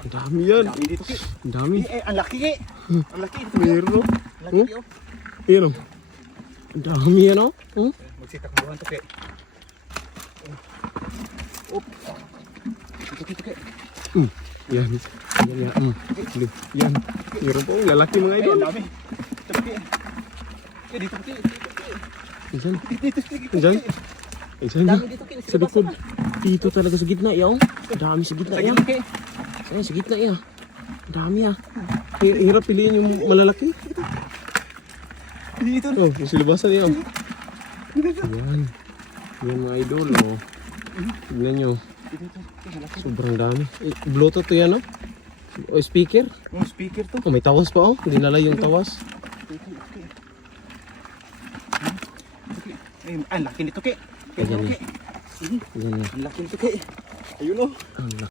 Ang dami yan. Dami dito, Ki. Ang dami. Ang laki, Ki. Ang laki. Meron oh. Ang laki, Ki, oh. Yan oh. Ang dami yan oh. Magsitakbuhan to, Ki. Oh. Dito, Ki. Yan. Yan. Yan. Meron po. Lalaki mga idol. Ang dami. Dito, Ki. Dito, Ki. Diyan. Dito, Ki. Diyan. Diyan. Dami dito, Ki. Sa likod. Dito talaga sa gitna yan. Ang dami sa gitna Sa yan. gilid, Ki. Ay, sa gitna yan. Ang dami ah. Hirap piliin yung malalaki. Dito. Oh, yung silabasan yan. Yan. Yan mga idol oh. Tignan nyo. Sobrang dami. Bluetooth to yan oh. O speaker. Yung speaker to. Oh, may tawas pa oh. Dinala yung tawas. Ay, ang laki nito, Ki. Ayan, Ki. Yan na. Ang laki nito, Ki. Ayun, oh. Ang laki.